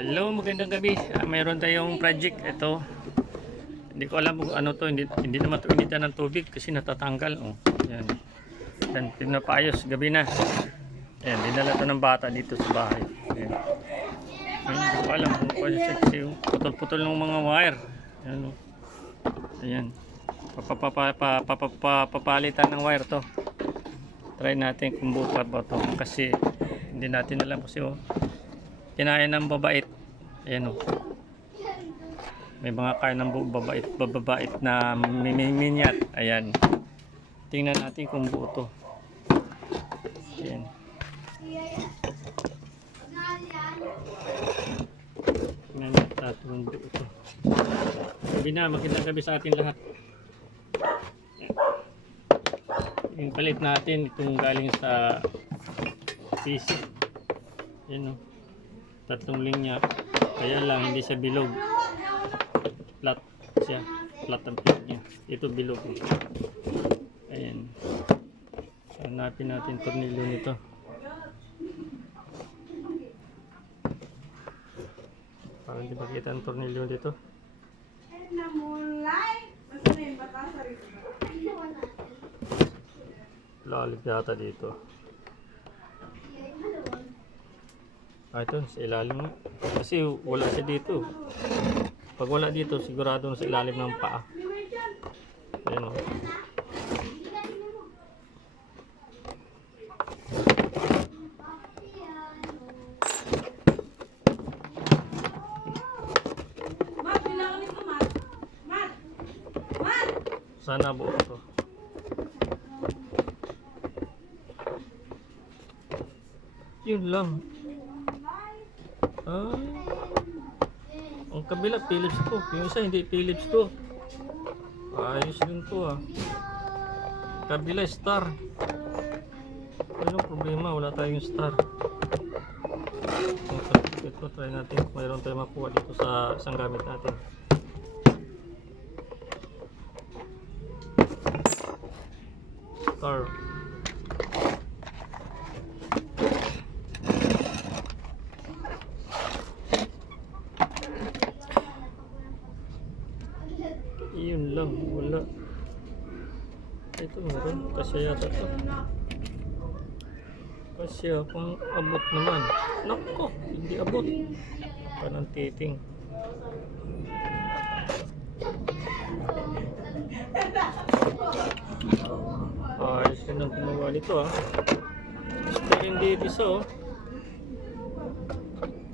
Hello, magandang gabi. Mayroon tayong project. Ito, hindi ko alam kung ano to. Hindi naman ito initan ng tubig kasi natatanggal. Oh, yan. Yan, pinapaayos. Gabi na. Yan, dinala to ng bata dito sa bahay. Yan. Hindi ko alam kung project kasi putol-putol ng mga wire. Yan, oh. Ayan. Papalitan ng wire to. Try natin kung buka ba to kasi hindi natin alam kasi oh. Kinaya ng babait. Ayan o. May mga kaya ng babait na minyat. Ayan. Tingnan natin kung buo to. Ayan. Tingnan natin kung buo to. Sabi na, magandang gabi sa atin lahat. Yung palit natin itong galing sa PC. Ayan o. 3 linya. Kaya lang hindi siya bilog. Flat siya. Flat ang plate niya. Ito bilog. Ayan. Hanapin natin tornilyo nito. Para hindi makita ang tornilyo dito. Lalim yata dito. Ito, sa ilalim nga. Kasi wala siya dito. Pag wala dito, sigurado na sa ilalim ng paa. Ayan o. Sana buo ito. Yun lang. Ang kabila Philips ko, yung isa hindi Philips ko. Ayos din to ah. Kabila star. Anong problema? Wala tayong star. Ito try natin. Mayroon tayong makuha dito sa isang gamit natin. Star. Yun lang, wala. Ito meron, kasya yata ito. Kasya, kung abot naman. Nako, hindi abot. Parang titing. Ayos din ang gumawa nito ah. Steering dito isa oh.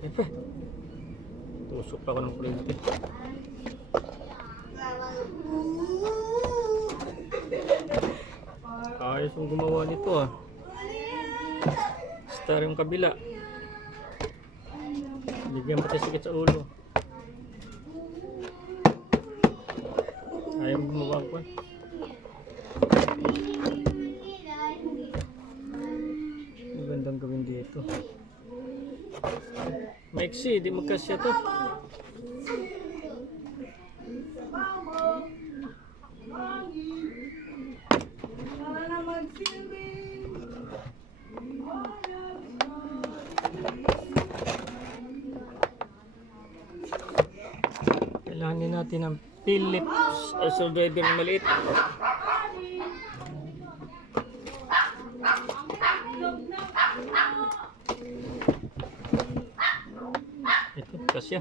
Epe, tusok pa ako ng kuryente. Ayos ang gumawa nito ah. Star yung kabila. Bigyan pati sikit sa ulo. Ayaw gumawa ko eh. Magandang gawin dito. Maiksi, di magkasya to. Kailangan natin ng Philips screwdriver na maliit. Ito, kasya.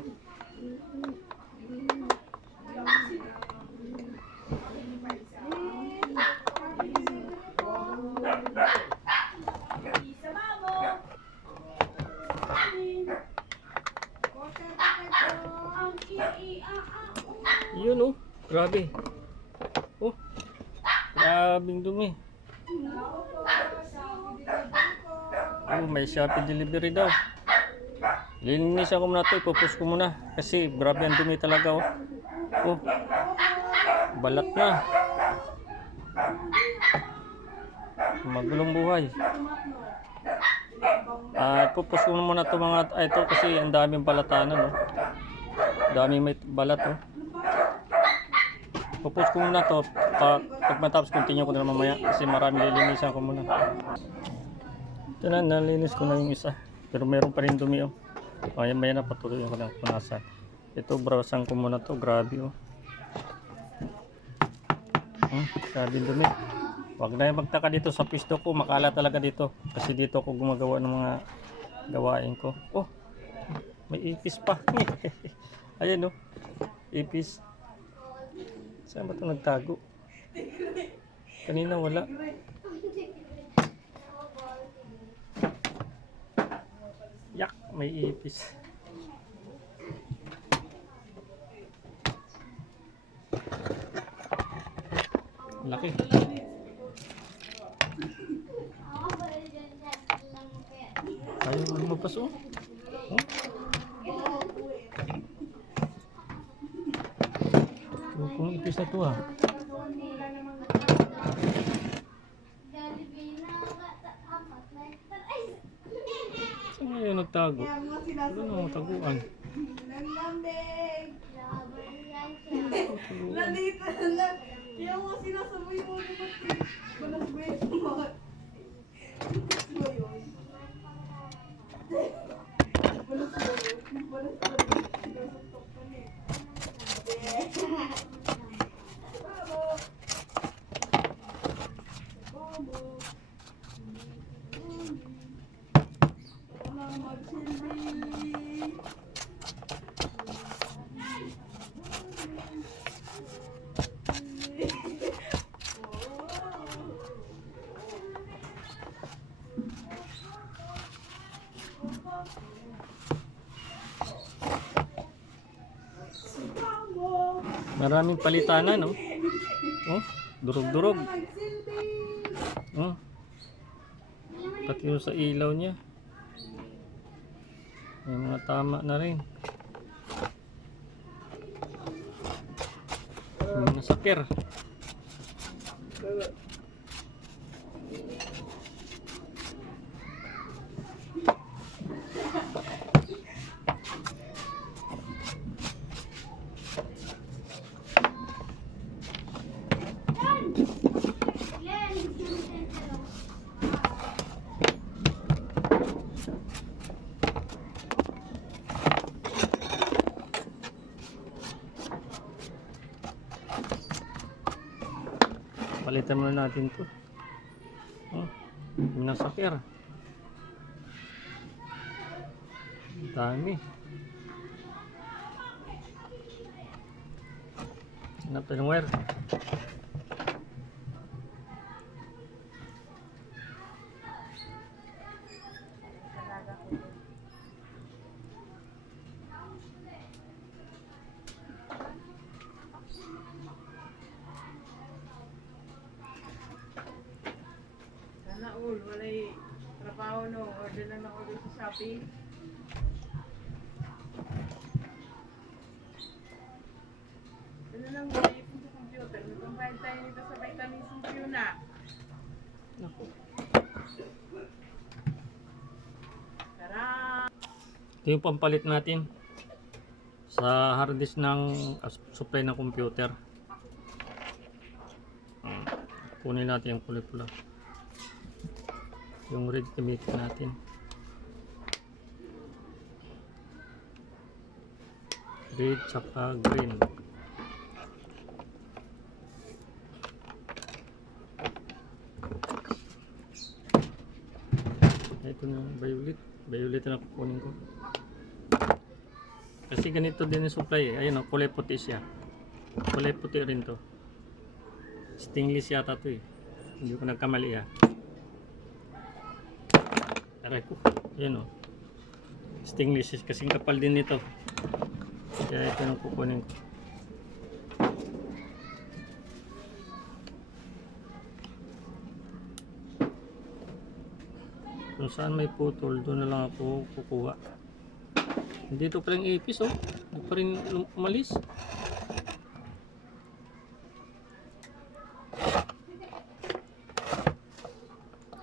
Yun oh, grabe. Oh, grabing dumi. Oh, may Shopee delivery daw. Lininis ako muna ito, ipupush ko muna. Kasi grabe ang dumi talaga oh. Oh, balat na. Magulong buhay. Ipupush ko muna ito mga ito kasi ang daming balatanan oh. Daming may balat oh. Pupus ko muna to. Pag matapos continue ko na mamaya kasi marami lilinisan ko muna. Ito na, nalinis ko na yung isa. Pero meron pa rin dumi oh. Ayan ba yan na patuloy ko lang punasan. Ito brawasan ko muna to, grabe oh. Grabe dumi. Huwag na yung magtaka dito sa pisto ko, makala talaga dito. Kasi dito ako gumagawa ng mga gawain ko. Oh, may ipis pa. Ayan oh, ipis. Saan ba ito nagtago? Kanina wala. Yak, may ipis. Laki. Ayaw lumabas oh. Oh. Kung ipis na ito ah. Saan ngayon nagtago? Wala na taguan. Nandito na. Kaya mo sinasabay mo naman. Balas ba yun? Balas ba yun? Balas ba yun? Balas ba yun? Nasasok ka na eh. Bravo! Bravo! Salamat, Silvi! Maraming palitanan no. Oh, durog-durog. Oh. Pati yung sa ilaw niya. May mga tama na rin. May mga sakir. Palitan muna natin to. Oh, minasakir. Dami. Hanap tayo ng wire. Sana all, walay trabaho no. Order lang ako sa Shopee. Ano lang, walay ipon sa computer. Nagpambayad tayo nito sa vitamins ng Fiona. Naku. Tara! Ito yung pampalit natin sa hard disk ng supply ng computer. Kunin natin yung kulay pula. Yung red gamitin natin. Red tsaka green. Ito na violet. Violet na kukunin ko. Kasi ganito din yung supply eh. Ayun o, kulay puti siya. Kulay puti rin to. Stainless yata to eh. Hindi ko nagkamali ah. Aray ko. Ayun o. Stainless kasing kapal din nito. Kaya ito nang kukunin ko. Kung saan may putol, doon na lang ako kukuha. Dito pa rin ipis oh. Hindi pa rin umalis.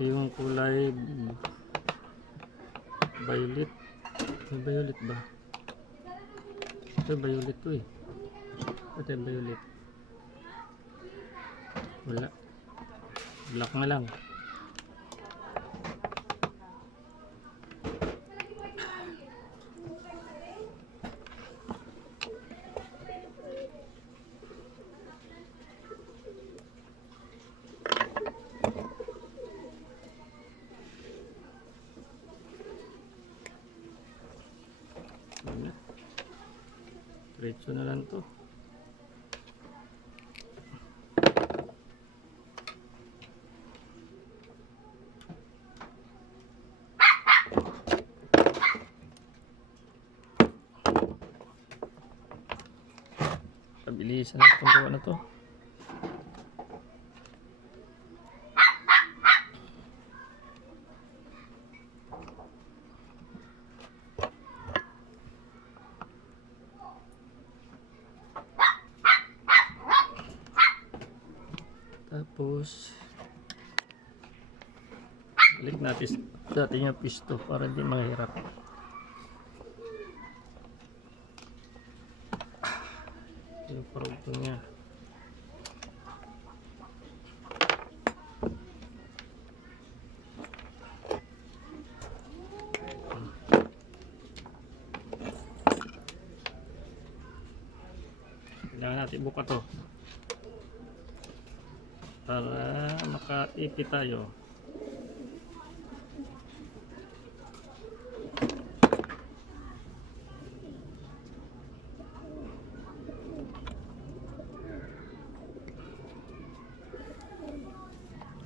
Yung kulay violet. May violet ba? Ito violet to eh. Ito yung violet. Wala. Black na lang. Diretso na lang to. Pabilisan na itong gawa na to. Tapos balik natin sa ating pisto para hindi mahirap. Yung produkto niya. Kailangan natin buka to para makaipit tayo.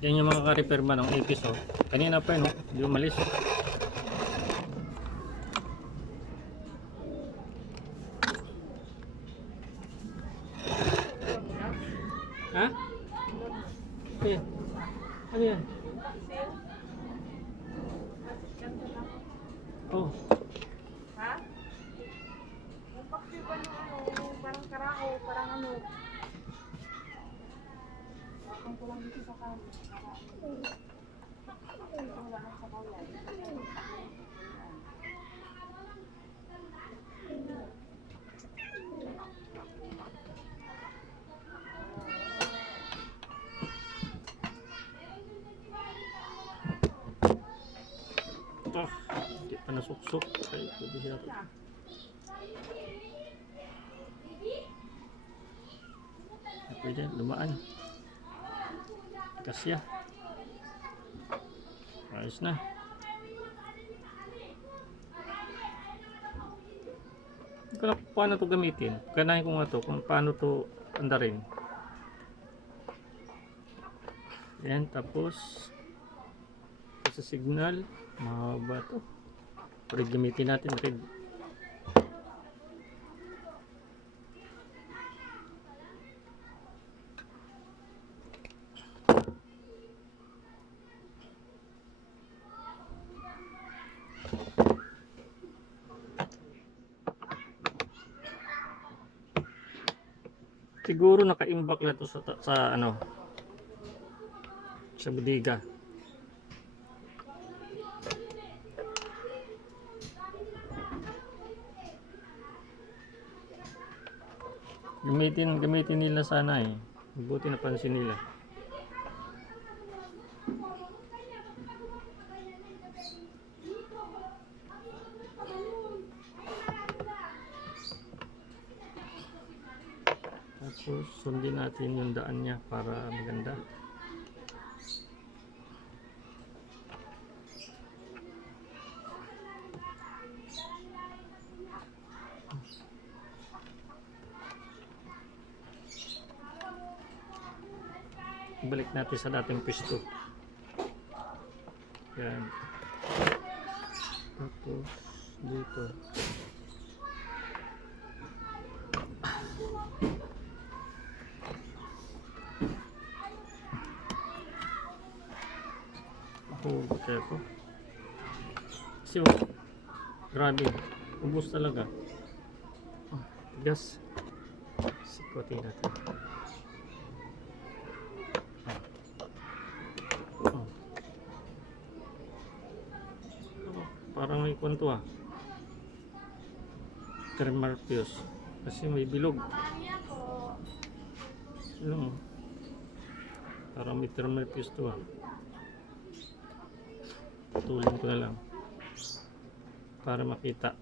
Yan yung mga ka-repair man ng ipis, oh. Kanina pa yun, oh. Hindi umalis. Ha? Ano yan? Ano yan? Oh. Ha? Yung paksi ba ng ano, parang karaho, parang ano. Ang kulang dito sa karaho. Wala na sa kawlan. Ah, hindi pa nasuksok. Ay, pwede siya. Pwede, lumaan. Kasya. Ayos na. Hindi ko alam kung paano ito gamitin. Kanahin ko nga ito kung paano ito andarin. Yan, tapos sa signal, mahaba ito. Pero gamitin natin rin. Siguro naka-imbak na to sa ano, sa bodega. Gamitin nila sana eh. Buti napansin nila. Tapos sundin natin yung daan niya para maganda. Balik natin sa dating pwesto. Yan. Tapos dito. Hugot kaya ito. Kasi grabe. Ubus talaga. Oh, tigas. Sikotin natin. Parang may kwanto ah. Thermal fuse. Kasi may bilog. Ano? Parang may thermal fuse to ah. Tulin ko na lang. Para makita.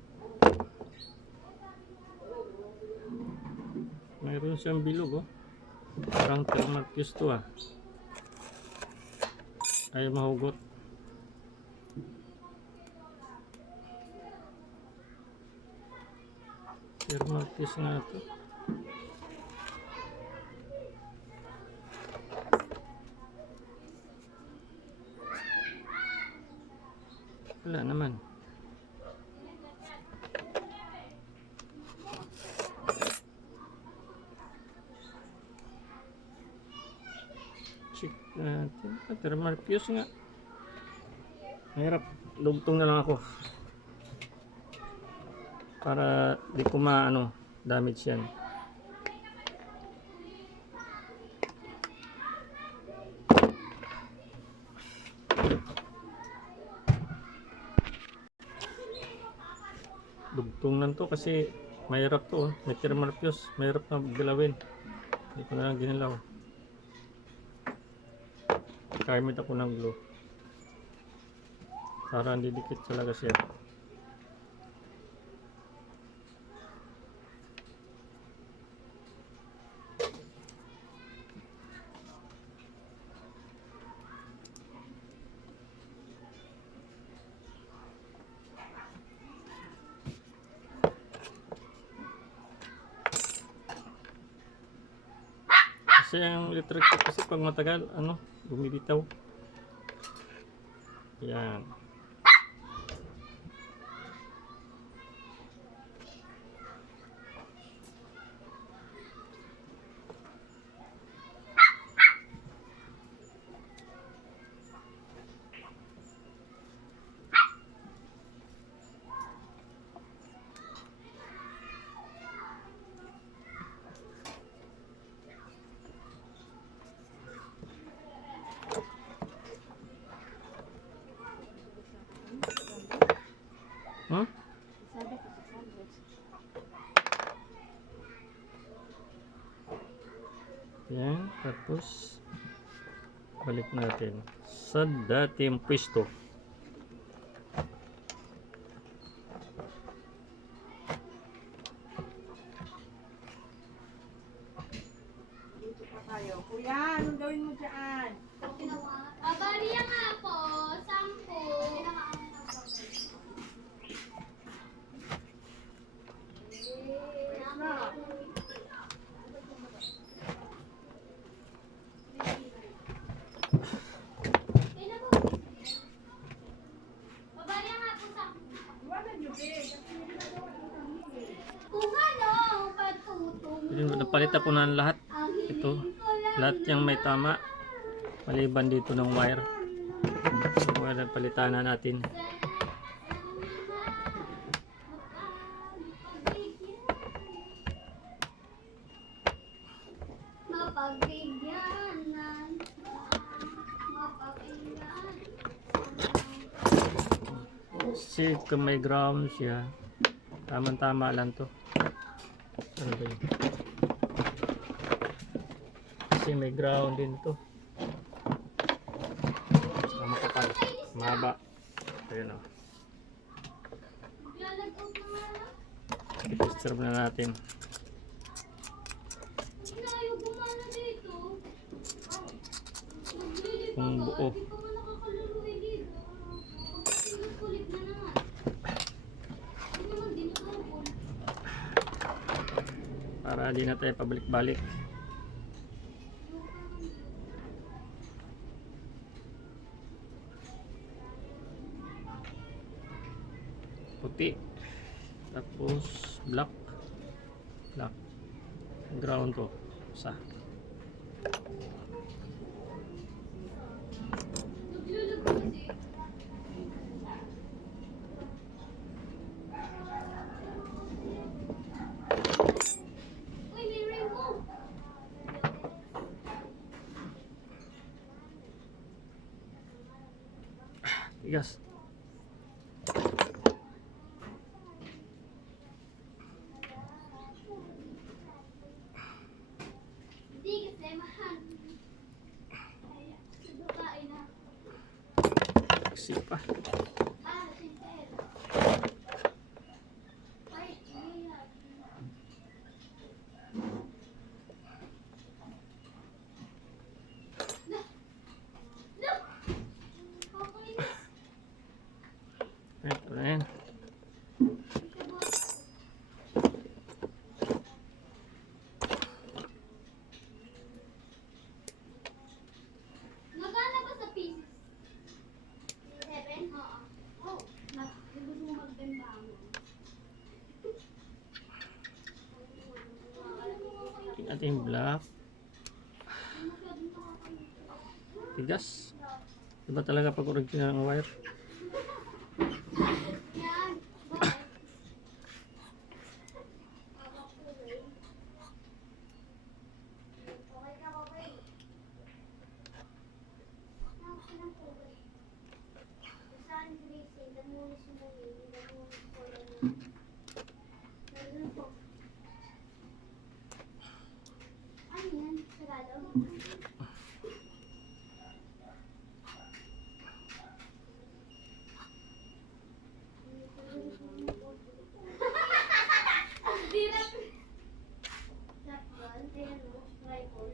Mayroon siyang bilog oh. Parang thermal fuse to ah. Ayaw mahugot. Thermal fuse nga ito. Wala naman. Check natin. Thermal fuse nga. Mahirap. Lugtong na lang ako. Para di ko damage yan. Dugtong lang to kasi mahirap to. May thermal fuse. Mahirap na galawin. Hindi ko na lang ginilaw. Gamit ako ng glue. Para hindi dikit talaga siya. Kasi ang electric kasi pag matagal, bumibitaw. Yan. Hmm? Yan, tapos balik natin sa dating pwesto. Dito pa tayo. Kuya, anong gawin mo dyan? Abariya nga po, 10. Na. Abariya nga po, 10. Wala niyo, be. Kasi hindi na gawa ng kami, eh. Kung ano, patutong Yun, napalit ako ng lahat. ang Ito, hiling ko lang lahat yung may tama. Maliban dito ng wire. Yung wire na palitan na natin. Mapagbigyan mapakinggan. Kasi kung may ground siya, tamang-tama lang to. Ano ba yun? Kasi may ground din to. Saka makapal. Mahaba. Ayun o. Maglalagaw na nga lang. I-disturb na natin. Inayo gumana dito. Maglilip Kung ako buo. at di ka man nakakaluluwi dito. Kulit na naman. Hindi naman din nakakul. Para di na tayo pabalik-balik. Puti. Tapos black. Ground to. Isa. Naglulog kasi. Uy, may rainbow. Tigas. Hindi kasi mahal. Kaya, subukain na. Sipa. Sinter. Ay, hirap. No! No! Kakainis. Ito na yan. natin yung black. Tigas. Diba talaga pag original ng wire? Yan. Okay ka ba, Bay? Saan greasing? Namunis yung mali. Namunis ko lang yun. Nandun po. Ano yan? Tagalog? Dirap. Lapball, ayan o, rifle.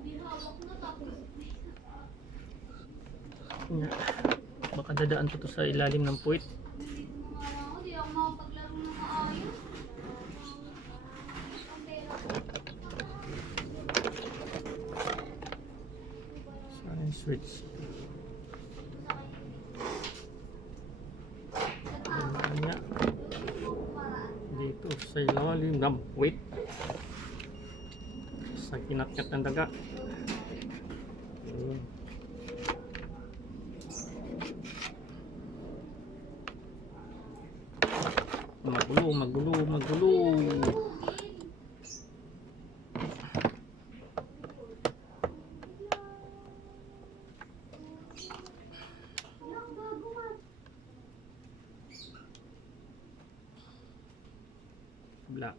Di hawak na tapos. Nga. Baka dadaan to sa ilalim ng puwit. Hindi ko nga ako, di ako makapaglaro ng maayos. Ang pera ko. Saan switch? Nga. Dito sa ilalim ng puwit. Sa kinatkat ng daga. Ayun. Magulo. Black.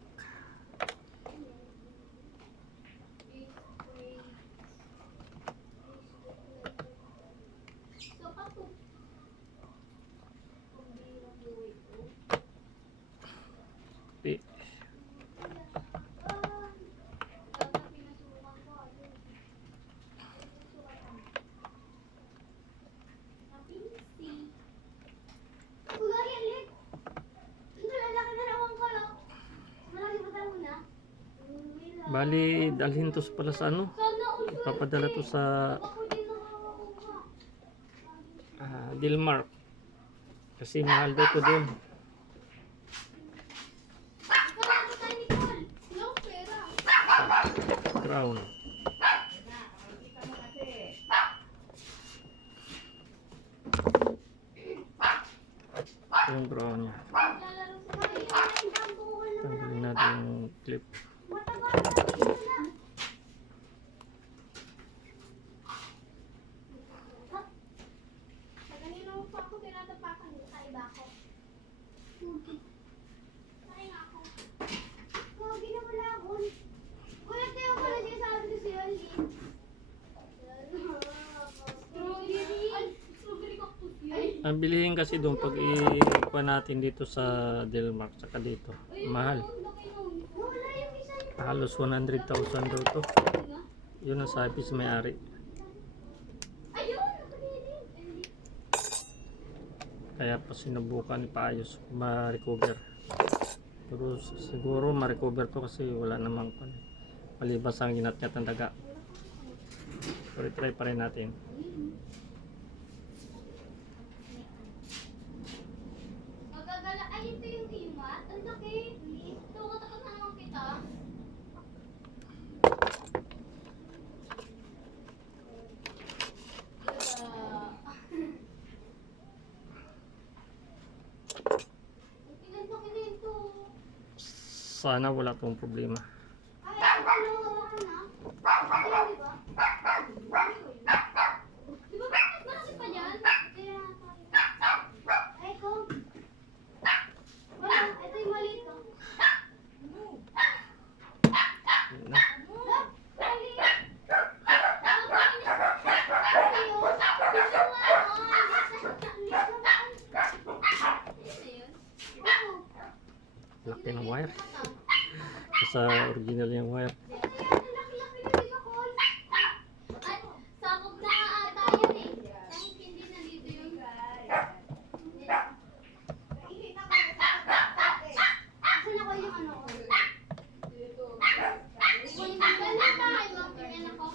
Pi. Bali, dalhin to pala sa ano? Papadala to sa Dilmar. Kasi mahal daw to doon. Crown. Yung crown niya. Tanggalin natin yung clip. Ang bilihin kasi doon pag ikuha natin dito sa Delmark saka dito, mahal. Halos 100,000 daw to. Yun ang sabi sa may-ari. Kaya pa sinubukan ipaayos ma-recover. Pero siguro ma-recover to kasi wala namang palibas ang ginatnyat ng daga. Pero try pa rin natin. Ay, ito yung imat. Ang laki. Ito, katakot na naman kita. Ang laki na ito. Sana wala tong problema. Ay, ito dalawa ko na. Ayun, di ba? Di ba malaki pa dyan? Ay, ko. Wala, ito yung maliit ko. Yun na. Laki ng wire. Sa original yung wire. Sakop na ata yan eh. Kahit hindi na dito yung asan ako yung ano ko? Kung hindi ba na tayo, ganyan ako.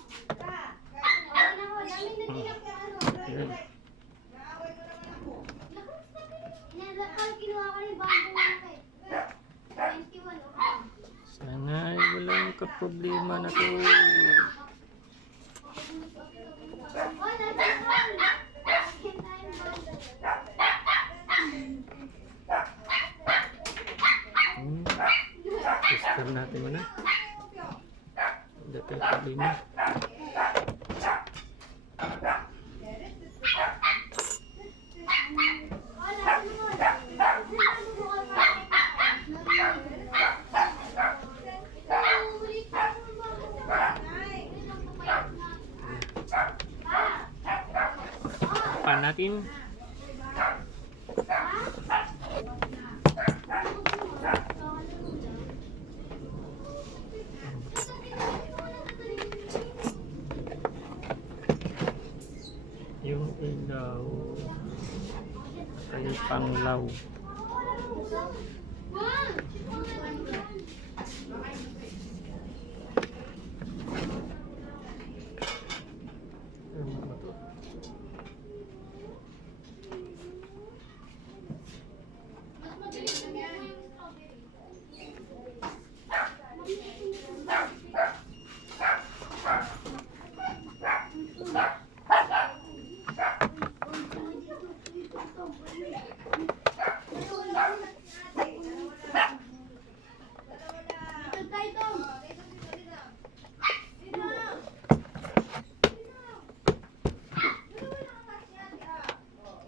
problema na to. Tester natin muna. Hindi tayo problema. Pan natin. Yung ilaw ay panglaw.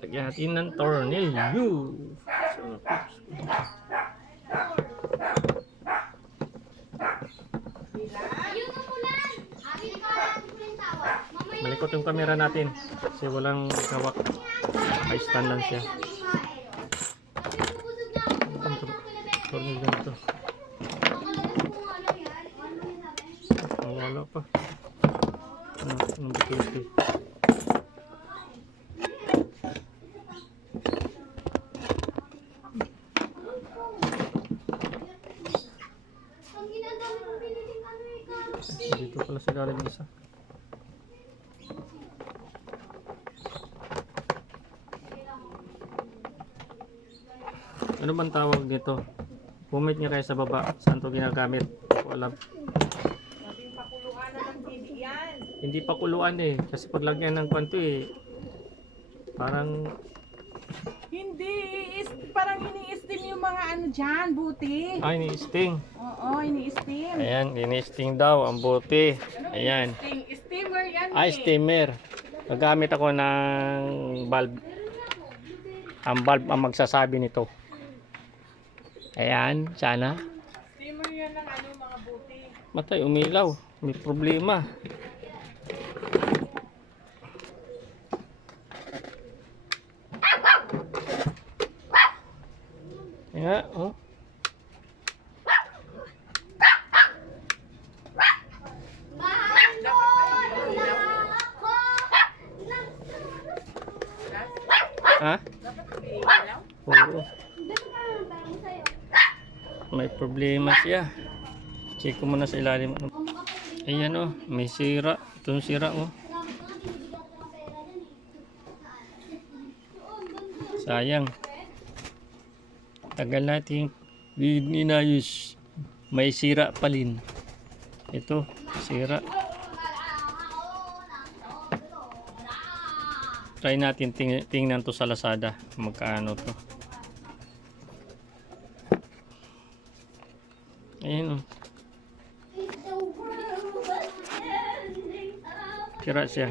Lagyan natin ng tornilyo. Malikot yung camera natin kasi walang hawak. High stand lang siya. Ang tornilyo nito. Wala pa. Ang buti. Dito pala sa galing isa. Ano bang tawag dito? Comment nyo kayo sa baba. Saan ito ginagamit? Hindi ko alam. Mabing pakuluan na ng TV yan. Hindi pa kuluan eh. Kasi paglagyan ng kwanto eh. Parang Hindi, parang ini-steam yung mga ano dyan, buti. ini-sting. Oo, ini-steam. Ayan, ini-sting daw ang buti. Ayan. Steamer yan Ay, steamer. Gagamit ako ng bulb. Ang bulb ang magsasabi nito. Ayan, sana. Steamer yan ng ano, mga buti. Matay, umilaw. May problema. Nga, oh. Ha? Oo. May problema siya. Check ko muna sa ilalim. Ayan oh, may sira. Itong sira oh. Sayang. Tagal natin inayos. May sira pa rin. Ito, sira. Try natin tingnan to sa Lazada. Magkano to. Ayan oh. Sira siya.